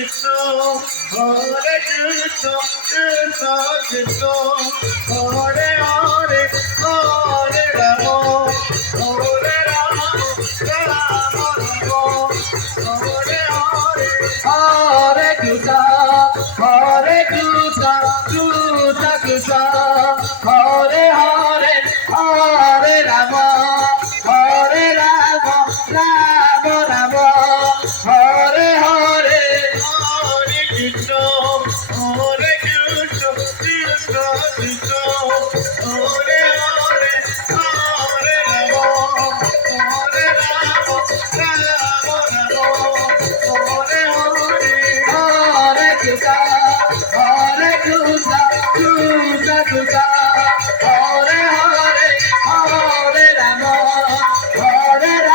Krishna Hare Krishna Krishna Krishna Hare Hare Hare Ram Hare Ram Ram Ram Hare Hare Hare Krishna Hare Krishna Krishna Krishna Hare Hare Hare Ram Hare Ram Ram Ram Hare Hare Hare Krishna Hare Krishna Krishna Krishna Hare Hare Hare Ram Hare Ram Ram Ram Hare Hare Hare Krishna Hare Krishna Krishna Krishna Hare Hare Hare Ram Hare Ram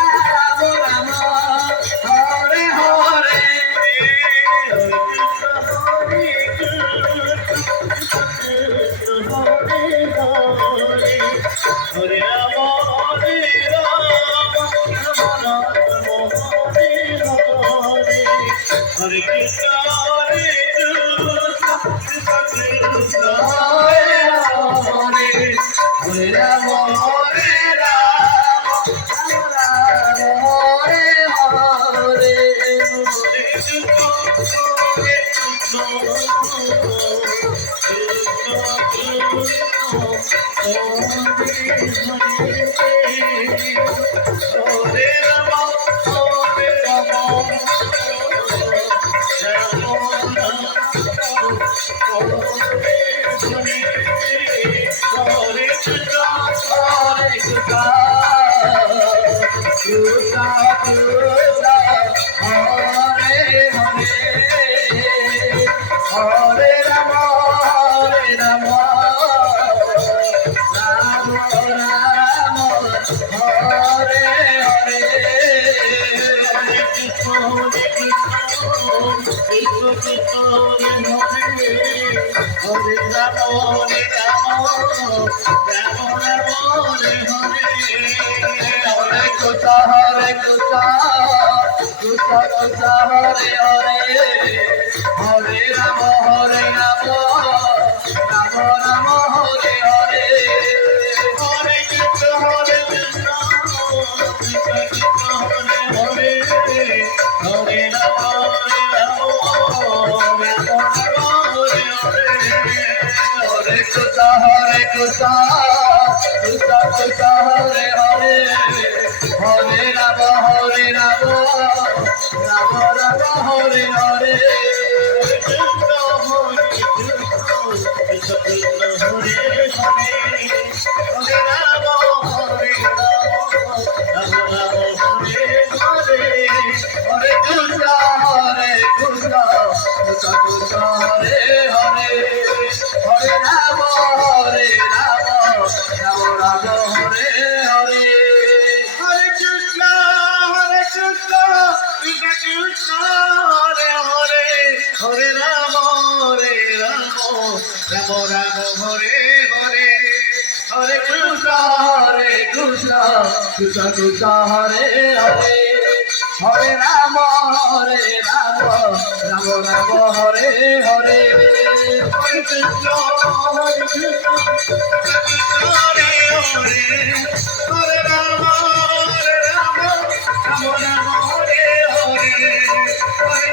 Ram Ram Hare Hare Hare Ram Hare Ram Ram Ram Hare Hare Hare Krishna Hare Krishna Krishna Hare Hare Hare Ram Hare Ram Ram Hare Hare Hare Krishna Hare Krishna Hare Ram Hare Ram Hare Krishna Hare Krishna Krishna Krishna Hare Hare Hare Ram Ram Ram Hare Hare Hare Krishna Krishna Krishna Hare Hare Hare Ram Ram Ram Hare Hare Hare Krishna Hare Krishna Krishna Krishna Hare Hare Hare Ram Ram Ram Hare Hare Hare Krishna Hare Krishna Krishna Krishna Hare Hare Hare Ram Ram Hare Hare Hare Krishna Hare Krishna Krishna Krishna Hare Hare Hare Ram Ram Ram Hare Hare Krishna Hare Krishna Krishna Hare Hare Hare Ram Hare Ram Ram Hare Hare Hare Krishna Hare Krishna Krishna Krishna Hare Hare Hare Ram Ram Ram Hare Hare Hare Krishna Krishna Krishna Hare Hare Hare Ram Ram Ram Hare Hare Hare Krishna Krishna Krishna Hare Hare Hare Ram Ram Ram Hare Hare Hare Krishna Hare Hare Hare Ram Ram Ram Hare Hare Hare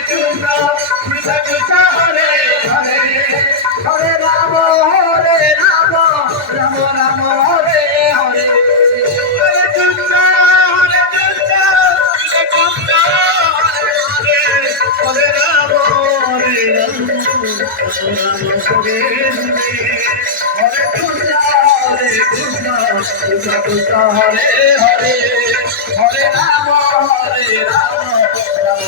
Krishna Krishna Krishna Hare Hare Hare Ram Ram Ram Hare Hare Hare Krishna Krishna Krishna Hare Hare Hare Ram Ram Hare Krishna Krishna Krishna Hare Hare Hare Ram